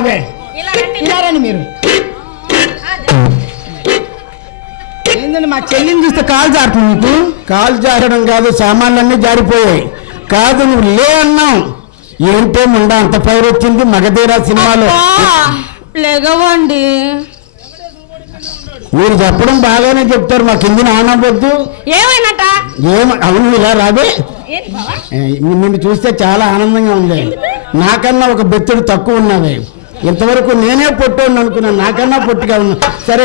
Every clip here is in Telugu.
రావే ఇలా రండి. ఇలా రండి మీరు. ఏంటండి మా చెల్లిని చూస్తే కాలు జారుతుంది నీకు కాలు జారడం కాదు సామాన్లన్నీ జారిపోయాయి. కాదు నువ్వు లే అన్నావు. ఏంటో ముండా అంత పైరు వచ్చింది? మగధీర సినిమాలో. లెగవండి. మీరు చెప్పడం బాగానే చెప్తారు మా కింది నానబొద్దు ఏమైనట ఏం అవును ఇలా రాబే ఏంటి బావా? ఏ, నిన్ను చూస్తే చాలా ఆనందంగా ఉంది నాకన్నా ఒక బెత్తుడు తక్కువ ఉన్నది ఇంతవరకు నేనే పొట్టు అనుకున్నాను. నాకన్నా పొట్టిగా ఉన్నా. సరే.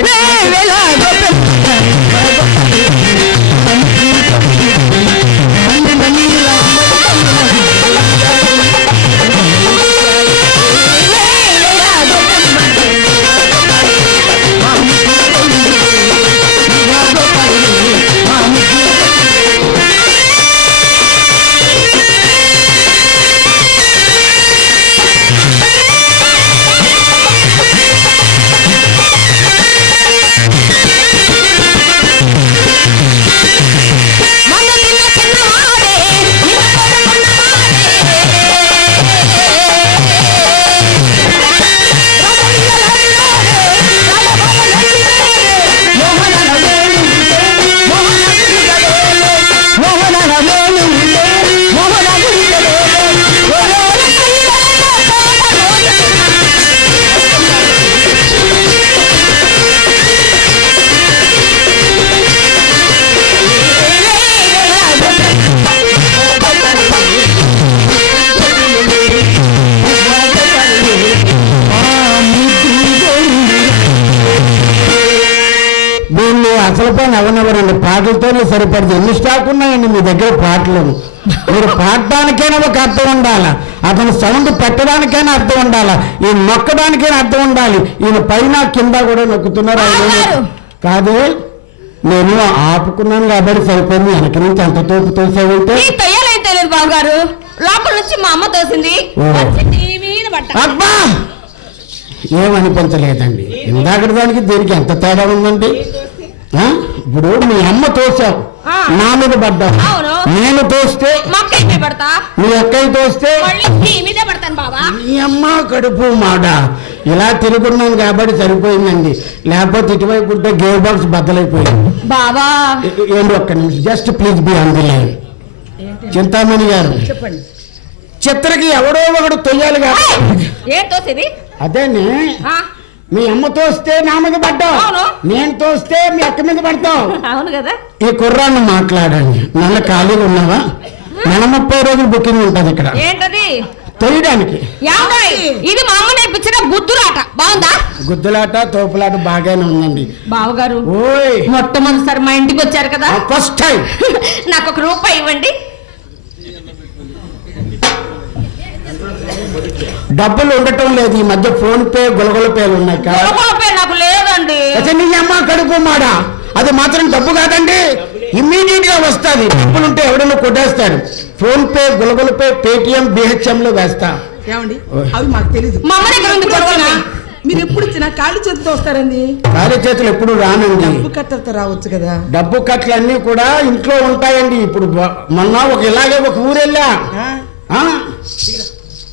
పాటలతోనే సరిపడింది. ఎన్ని స్టాక్ ఉన్నాయండి మీ దగ్గర పాటలు? మీరు పాడడానికైనా ఒక అర్థం ఉండాలా? అతను సౌండ్ పెట్టడానికైనా అర్థం ఉండాలా? ఈ నొక్కడానికైనా అర్థం ఉండాలి. ఈయన పైన కింద కూడా నొక్కుతున్నారు. కాదు నేను ఆపుకున్నాను కాబట్టి సరిపోయింది. వెనక నుంచి అంత తోపు తోసేవంటే? తొయ్యాలైతే తెలియదు బాబు గారు లోపల నుంచి మా అమ్మ తోసింది. అబ్బా! ఏమనిపించలేదండి. ఇందాకటి దానికి దీనికి ఎంత తేడా ఉందండి? ఇప్పుడు మీ అమ్మ తోసావు. నా మీద పడ్డావు. నేను తోస్తే? మా అక్కయ్య తోస్తే? మీ అమ్మ కడుపు మాట ఇలా తిరుగున్నాను కాబట్టి సరిపోయిందండి. లేకపోతే ఇటువైపు ఉంటే గేర్ బాక్స్ బద్దలైపోయింది. బాబా ఏంటి ఒక్క నిమిషం? Just please be line Chintamani గారు. చెప్పండి. చిత్రకి ఎవడో ఒకడు తొయ్యాలి కాబట్టి. అదేనే. మీ అమ్మ తోస్తే నా మీద పడ్డావు. అవును. నేను తోస్తే మీ అక్క మీద పడతావు. అవును కదా. ఈ కుర్రాన్ని మాట్లాడండి. నల్ల ఖాళీగా ఉన్నావా? నెల ముప్పై రోజులు బుకింగ్ ఉంటుంది ఇక్కడ. ఏంటది? తొయ్యడానికి. ఇది మా అమ్మ నేర్పించిన బుద్ధురాట బాగుందా? గుద్దులాట తోపులాట బాగానే ఉందండి. బావగారు ఓయ్! మొట్టమొదటిసారి మా ఇంటికి వచ్చారు కదా. ఫస్ట్ టైం నాకు ఒక రూపాయి ఇవ్వండి. డబ్బులు ఉండటం లేదు. ఈ మధ్య ఫోన్ పే గులగుల పేలు ఉన్నాయి నాకు లేదండి. నీ అమ్మ కడుపు మాడ. అది మాత్రం డబ్బు కాదండి. ఇమ్మీడియట్గా వస్తుంది. డబ్బులు ఉంటే ఎవడన్నా కొట్టేస్తాడు. PhonePe Google pay Paytm BHIM లో వేస్తా. ఏమండి. అవి మాకు? మీరు ఎప్పుడు ఇచ్చినా కాళ్ళు చేతితో వస్తారండి. ఖాళీ చేతులు ఎప్పుడు రానండి. డబ్బు కట్టలతో రావచ్చు కదా. డబ్బు కట్లన్నీ కూడా ఇంట్లో ఉంటాయండి. ఇప్పుడు మొన్న ఒక ఇలాగే ఒక ఊరెళ్ళా.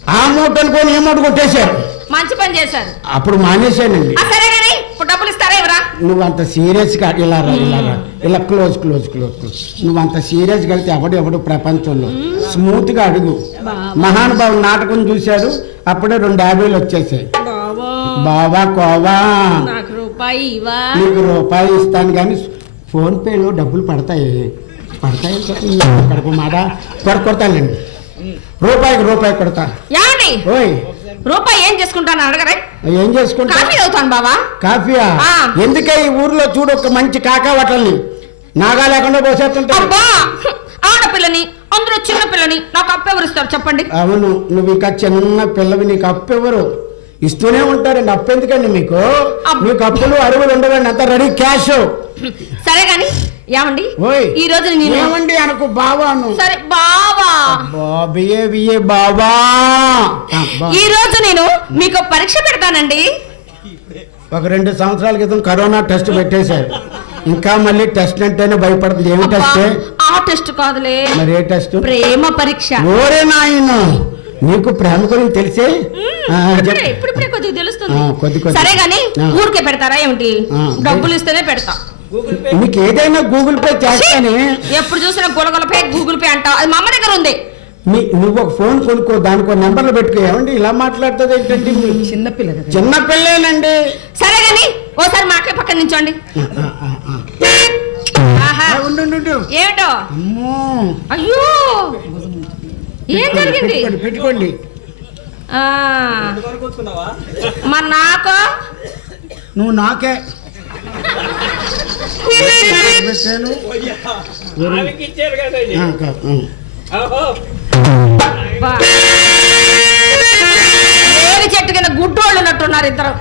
ఆ? మూట అనుకొని ఏ మూట కొట్టేశారు. మంచి పని చేశారు. అప్పుడు మానేశానండి. ఆ, సరే కానీ ఇప్పుడు డబ్బులు ఇస్తారా ఎవరా? నువ్వు అంత సీరియస్గా ఇలా రా ఇలా రా ఇలా క్లోజ్ క్లోజ్ క్లోజ్ క్లోజ్. నువ్వు అంత సీరియస్గా అయితే ఎవడు ఎవడు ప్రపంచంలో? స్మూత్గా అడుగు. మహానుభావు నాటకం చూశాడు అప్పుడే రెండు యాభైలు వచ్చేసాయి. బావా. కోవా. నాకు రూపాయి ఇస్తాను కానీ ఫోన్ పేలో డబ్బులు పడతాయి. పడతాయి కడుపు మాట కొడ కొడతానండి రూపాయికి రూపాయి కొడతా ఏమండి? ఓయ్. రూపాయి ఏం చేసుకుంటాను అడగరే? ఏం చేసుకుంటా కాఫీ అవుతాను బావా. కాఫీయా. ఎందుకే ఈ ఊర్లో చూడు ఒక మంచి కాకా వటల్ని? నాగా లేకుండా పోసేస్తుంటారు అబ్బా! ఆడపిల్లని అందరూ చిన్న పిల్లని నాకు అప్పు ఎవరిస్తారు చెప్పండి? అవును నువ్వు ఇంకా చిన్న పిల్లవి నీకు అప్పు ఎవరు ఇస్తూనే ఉంటారండి అప్పు ఎందుకండి మీకు. మీకు అప్పులు అరువులు ఉండవండి అంత రెడీ క్యాష్. సరే గాని ఏమండి? ఈ రోజు నేను ఏమండి అనకు బావాను. సరే బావా. బాబియే బియే బాబా ఆ, బా. ఈ రోజు నేను మీకు పరీక్ష పెడతానండి. ఒక రెండు సంవత్సరాల క్రితం కరోనా టెస్ట్ పెట్టేశారు. ఇంకా మళ్ళీ టెస్ట్ అంటేనే భయపడుతుంది ఏమి టెస్ట్? ఆ టెస్ట్ కాదులే. మరి ఏ టెస్ట్? ప్రేమ పరీక్ష. ఓరే నాయన నీకు ప్రేమ గురించి తెలిసే? కొద్దిగా తెలుస్తుంది. సరే గాని. ఊరికే పెడతారా ఏమిటి. డబ్బులు ఇస్తేనే పెడతా. నీకు ఏదైనా గూగుల్ పే చేస్తానే. ఎప్పుడు చూసినా గొలగొల పే గూగుల్ పే అంటావు అది మా అమ్మ దగ్గర ఉంది. నీ నువ్వు ఒక ఫోన్ కొనుక్కో దానికి నెంబర్లు పెట్టుకో. ఏమండి ఇలా మాట్లాడుతుంది ఏంటండి చిన్నపిల్ల కదా. చిన్న పిల్లేనండి. సరే గాని ఓసారి మాకే పక్కన నించోండి. ఏమిటో? అమ్మో. అయ్యో! ఏం జరిగింది? పెట్టుకోండి. మరి నాకు? నువ్వు నాకే. పెట్టాను చెట్టు కింద గుడ్డోళ్ళు ఉన్నట్టున్నారు ఇద్దరు?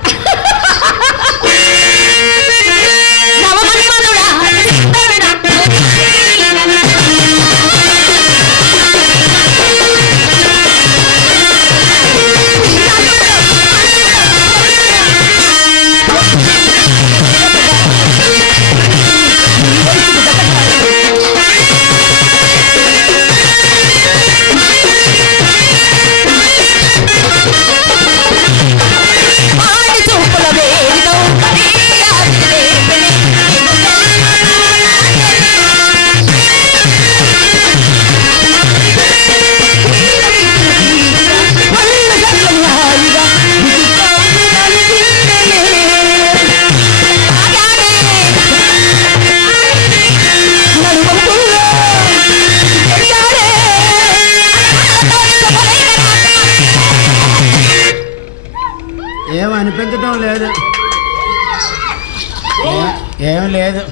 లేదు.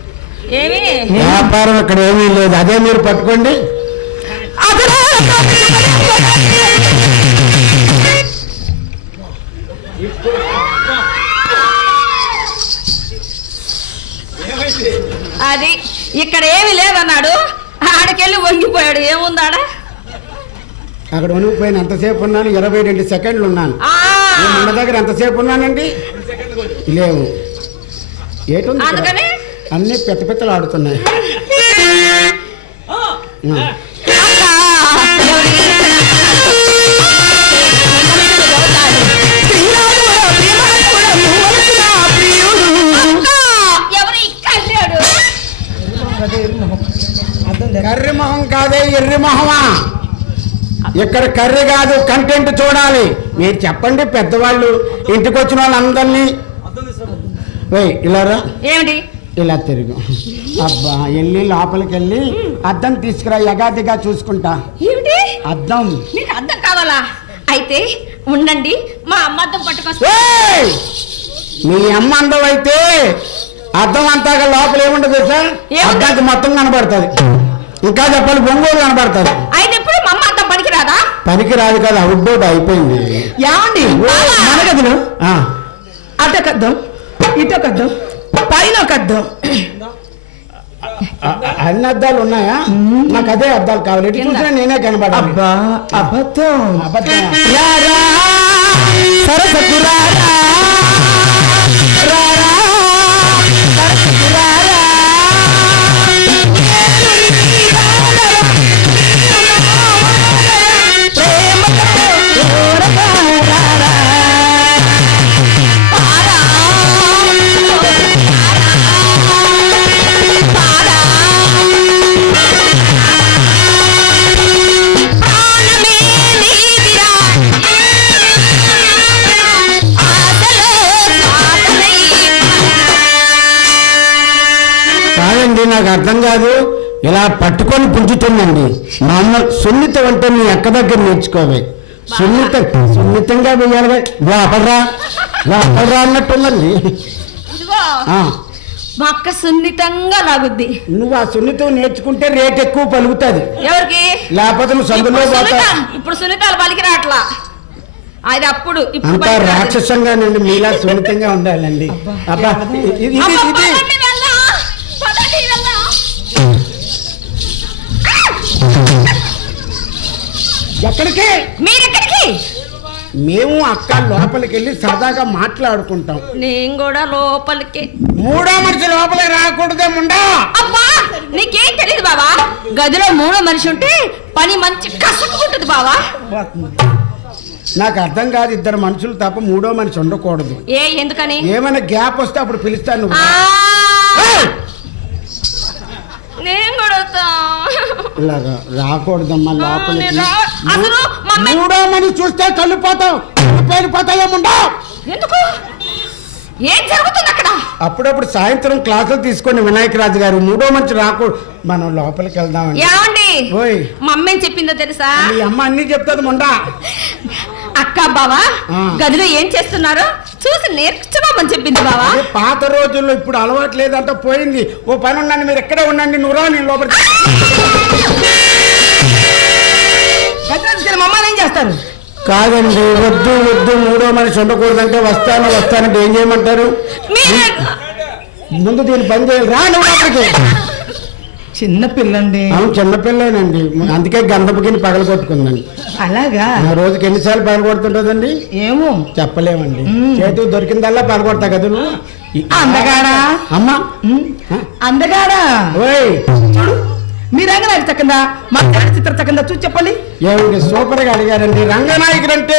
వ్యాపారం ఇక్కడ ఏమీ లేదు. అదే మీరు పట్టుకోండి. అది ఇక్కడ ఏమి లేదన్నాడు. ఆడికెళ్ళి వంగిపోయాడు. ఏముందాడ? అక్కడ వణికిపోయిన ఎంతసేపు ఉన్నాను. ఇరవై రెండు సెకండ్లు ఉన్నాను. ఉన్న దగ్గర ఎంతసేపు ఉన్నానండి? లేవు. ఏటుంది? అందుకని అన్ని పెద్ద పెద్దలు ఆడుతున్నాయి? కర్రి మొహం కాదే ఎర్రి మొహమా? ఇక్కడ కర్రీ కాదు కంటెంట్ చూడాలి. మీరు చెప్పండి పెద్దవాళ్ళు ఇంటికి వచ్చిన వాళ్ళందరినీ. ఇలారా ఏమిటి? ఇలా తిరుగు. అబ్బా వెళ్ళి లోపలికి వెళ్ళి అద్దం తీసుకురా యగాదిగా చూసుకుంటా. ఏమిటి? అద్దం. నీకు అర్థం కావాలా? అయితే ఉండండి మా అమ్మ అద్దం పట్టుకొస్తా. ఏయ్! మీ అమ్మ అందం అయితే అద్దం అంతాగా లోపల ఏముండదు సార్? అద్దానికి మొత్తం కనబడుతుంది. ఇంకా చెప్పాలి బొంగోలు కనబడుతుంది. అయితే ఇప్పుడు మా అమ్మ అద్దం పనికి రాదా పనికి రాదు కదా అవుట్డోర్ అయిపోయింది. ఏమండి? బావా! మన గదిలో ఆ, అటొకద్దం ఇటొకద్దం. పైన ఒక అద్దం అన్ని అద్దాలు ఉన్నాయా? నాకు అదే అద్దాలు కావాలి. ఎటు. చూసినా నేనే కనబడాలి. అబ్బా అబద్ధం. ఇలా పట్టుకొని పుంజుతుందండి. మా అమ్మ సున్నితం అంటే నీ అక్క దగ్గర నేర్చుకోవే. సున్నిత సున్నితంగా లోపలరా అన్నట్టుందండి. మా అక్క సున్నితంగా లాగుద్ది. నువ్వు ఆ సున్నితం నేర్చుకుంటే రేట్ ఎక్కువ పలుకుతుంది. సందులో లేకపోతే నువ్వు సందులో ఇప్పుడు సున్నితాలు పలికి రావట్లా అది అప్పుడు అంతా. రాక్షసంగానండి. మీలా సున్నితంగా ఉండాలండి. అబ్బా. ఇది ఇది ఎక్కడికి? మీరెక్కడికి? మేము అక్క లోపలికి వెళ్ళి సరదాగా మాట్లాడుకుంటాం. నేను కూడా లోపలికి. మూడో మనిషి లోపలికి రాకూడదే ముండా? అబ్బా నీకేం తెలియదు బావా? గదిలో మూడో మనిషి ఉంటే పని మంచి కసుకుంటుంది బావా. నాకు అర్థం కాదు ఇద్దరు మనుషులు తప్ప మూడో మనిషి ఉండకూడదు. ఏ ఎందుకని? ఏమైనా గ్యాప్ వస్తే అప్పుడు పిలుస్తాను! నేను కూడా వస్తా. ఇలాగా రాకూడదమ్మా లోపలికి. అసలు మమ్మీ మూడో మనిషి చూస్తే కళ్ళు పోతావు. కళ్ళు పేలిపోతాయేముండో ఎందుకు? ఏం జరుగుతుంది అక్కడ? అప్పుడప్పుడు సాయంత్రం క్లాసులు తీసుకొని వినాయక రాజు గారు మూడో మనిషి రాకూడదు మనం లోపలికి వెళ్దామండి. ఏమండి? ఓయ్. మమ్మీ ఏం చెప్పిందో తెలుసా? మీ అమ్మ అన్ని చెప్తుంది మొండా అక్క బావా. గదిలో ఏం చేస్తున్నారు చూసి నేర్చుకోమని చెప్పింది బావా. పాత రోజుల్లో ఇప్పుడు అలవాటు లేదంటే పోయింది. ఓ పని ఉండండి మీరు ఎక్కడే ఉండండి నువ్వు రా నేను ఏం చేస్తారు? కాదండి వద్దు వద్దు మూడో మనిషి ఉండకూడదంటే వస్తాను వస్తానంటే ఏం చేయమంటారు? ముందు దీన్ని పని చేయాలి రా నువ్వు లోపలికి. చిన్న పిల్లండి. అవును చిన్నపిల్లేనండి అందుకే గంధపు గిన్నె పగల కొట్టుకుందండి అలాగా? ఆ రోజుకి ఎన్నిసార్లు పగల కొడుతుంటుందండి? ఏమో. చెప్పలేమండి. చేతికి దొరికిందల్లా పగల కొడతా కదా నువ్వు? అందగాడా? అమ్మా. అందగాడా? ఓయ్. చూడు. మీ రంగనాయక చక్కందా? మా చిత్ర చక్కందా? చూసి చెప్పండి. ఏమిటి సూపర్గా అడిగారండి. రంగనాయకుడు అంటే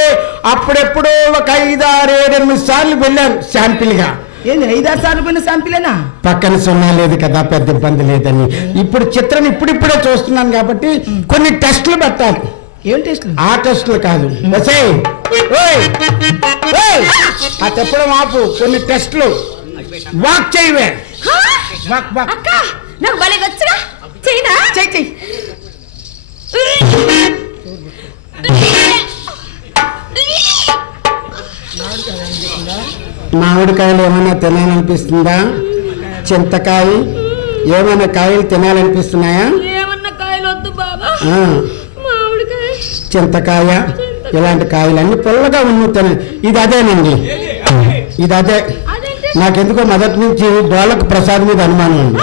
అప్పుడెప్పుడో ఒక ఐదు ఆరు ఏడు ఎనిమిది సార్లు వెళ్ళాను శాంపిల్గా ఏంది ఐదారు సార్లు పోయిన శాంపిలేనా? పక్కన సున్నా లేదు కదా పెద్ద ఇబ్బంది లేదని. ఇప్పుడు చిత్రం ఇప్పుడిప్పుడే చూస్తున్నాను కాబట్టి కొన్ని టెస్టులు పెట్టాలి. ఏం టేస్ట్లు? ఆ టెస్టులు కాదు. ఆ చెప్పడం ఆపు కొన్ని టెస్టులు. వాక్ చేయవే. హా? Walk walk. అక్క నాకు భలే వచ్చురా చైనా చెయ్యి చెయ్యి. మామిడికాయలు ఏమైనా తినాలనిపిస్తుందా? చింతకాయ ఏమైనా కాయలు తినాలనిపిస్తున్నాయా? చింతకాయ ఇలాంటి కాయలు అన్ని పుల్లగా ఉన్న తిన ఇది అదేనండి. ఇది అదే. నాకెందుకో మొదటి నుంచి డోళ్ళకు ప్రసాద్ మీద అనుమానం ఉంది.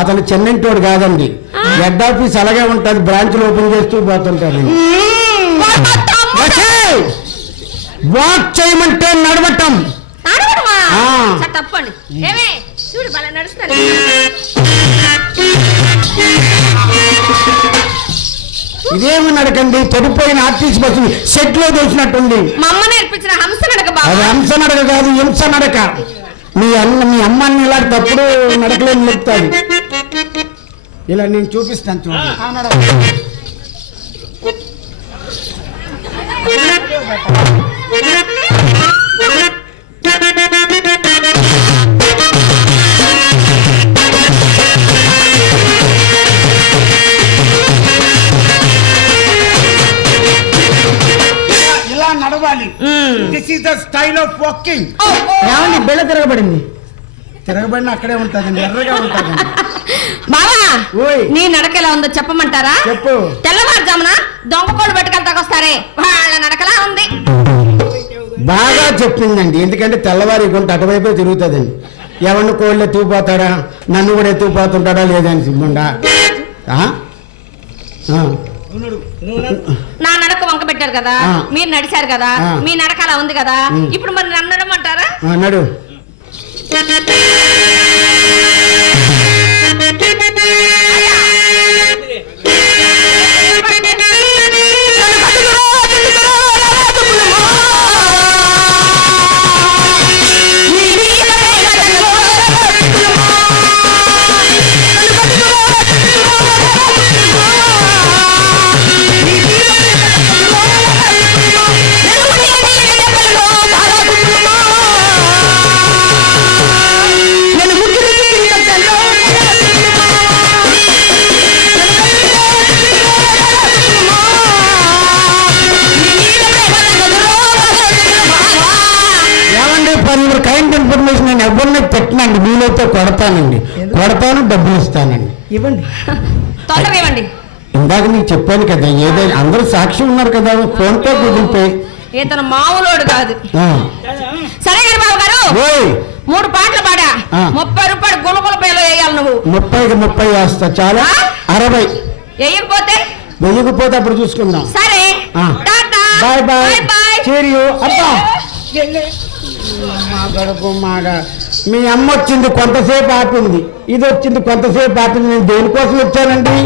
అతను చెన్నెంటోడు కాదండి. హెడ్ ఆఫీస్ అలాగే ఉంటుంది బ్రాంచ్లు ఓపెన్ చేస్తూ పోతుంటాడండి. వచ్చేయ్! వాక్ చేయమంటే నడవటం. తప్పండి. ఏమే చూడు భలే నడుస్తాను ఇదేమి నడకండి? చెడిపోయిన ఆర్టీసీ బస్సు సెట్లో దోచినట్టుంది. మా అమ్మ నేర్పించిన హంస నడక అది హంస నడక కాదు హింస నడక. మీ అన్న మీ అమ్మాన్ని ఇలా తప్పుడు నడకలేని చెప్తాను ఇలా నేను చూపిస్తాను చూడండి ఇలా- నడవాలి. This is the style of walking ఏమండి బెల్ల తిరగబడింది? తిరగబడిన అక్కడే ఉంటుందండి ఎర్రగా ఉంటుందండి బాబా ఓయ్. నీ నడక ఎలా ఉందో చెప్పమంటారా? చెప్పు. తెల్లవారుజామున దొంగ కోళ్ళు పట్టుకెళ్తాకొస్తారే వాళ్ళ నడకలా ఉంది బాగా చెప్పిందండి ఎందుకంటే తెల్లవారి గుంట అటువైపే తిరుగుతుందండి ఎవరిని కోళ్ళు ఎత్తుకుపోతాడా నన్ను కూడా ఎత్తుకుపోతుంటాడా లేదని? ఆ. నా నడక వంక పెట్టారు కదా. మీరు నడిచారు కదా. మీ నడక అలా ఉంది కదా. ఇప్పుడు మరి నన్ను నడమంటారా ఆ, నడు కొడతానండి కొడతాను డబ్బులు ఇస్తానండి. ఇవ్వండి. ఇందాక నీకు చెప్పాను కదా ఏదైనా అందరూ సాక్షి ఉన్నారు కదా ఫోన్ పే గూగుల్ పే. ఇతను మామూలోడు కాదు. సరే గారు బాబు గారు? ఓయ్. మూడు పాటలు పాడా. ముప్పై రూపాయలు గులగుల పేలు వేయాలి నువ్వు. ముప్పైకి ముప్పై వేస్తా చాలా? అరవై. వేయకపోతే? వెయ్యకపోతే అప్పుడు చూసుకుందాం. సరే. Bye bye. బాయ్ చేరియు అబ్బా. మా గడుపు మాడ మీ అమ్మ వచ్చింది కొంతసేపు ఆపింది. ఇది వచ్చింది కొంతసేపు ఆపింది. నేను దేనికోసం వచ్చానండి?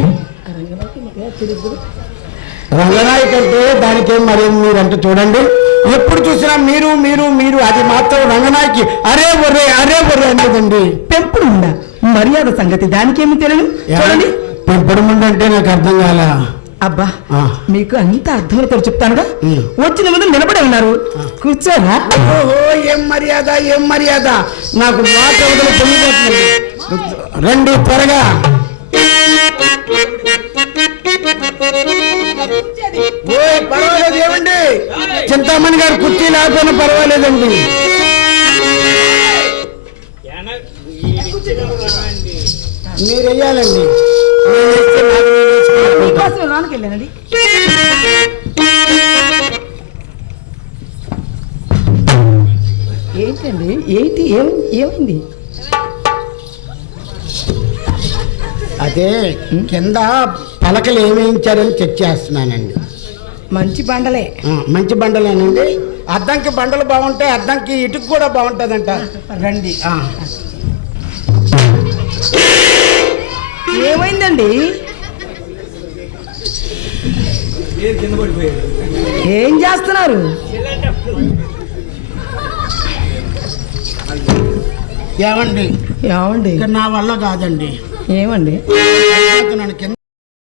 రంగనాయక్ అంటే దానికి మరి మీరంటే చూడండి. ఎప్పుడు చూసినా మీరు మీరు మీరు అది మాత్రం రంగనాయకి అరే ఒరే అరే ఒరే అనేదండి పెంపుడు ఉందా? మర్యాద సంగతి దానికేమి తెలియదు? చూడండి. పెంపుడు ముందు అంటే నాకు అర్థం కాల? అబ్బా ఆ. మీకు అంత అర్థమవుతారు చెప్తానుగా. వచ్చిన ముందు నిలబడి ఉన్నారు. కూర్చోరా. ఓహో ఏం మర్యాద ఏం మర్యాద? నాకు మాట రండి త్వరగా. ఓ పర్వాలేదు ఏమండి? చింతామణి గారు కుర్చీ లేకపోయినా పర్వాలేదండి. మీరు వెయ్యాలండి నేను వేస్తే నాకు నేను లోనికి వెళ్ళానండి ఏంటండి? ఏంటి? ఏం ఏమైంది? అదే కింద పలకలు ఏమేయించారని చెక్ చేస్తున్నానండి. మంచి బండలే. ఆ, మంచి బండలేనండి. అద్దంకి బండలు బాగుంటాయి అద్దంకి ఇటుకు కూడా బాగుంటుందంట. రండి ఆ. ఏమైందండి? ఏం చేస్తున్నారు? ఏమండి? ఏమండి? ఇక నా వల్ల కాదండి. ఏమండి? కింద